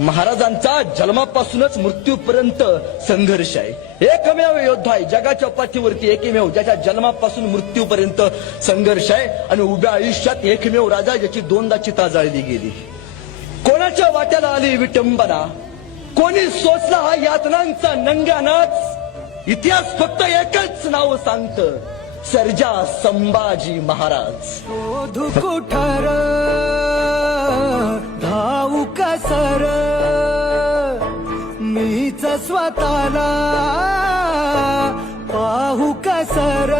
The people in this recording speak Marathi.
महाराजांचा जन्मापासूनच मृत्यूपर्यंत संघर्ष आहे. एकमेव योद्धा आहे जगाच्या पाठीवरती, एकमेव ज्याच्या जन्मापासून मृत्यूपर्यंत संघर्ष आहे. आणि उभ्या आयुष्यात एकमेव राजा ज्याची 2दा चिता जाळली गेली. कोणाच्या वाट्याला आली विटंबना, कोणी सोसला हा यातनांचा नंगा नाच. इतिहास फक्त एकच नाव सांगत, सर्जा संभाजी महाराज. शोधू कुठार धावू कसर, मीच स्वतःला पाहू कसर.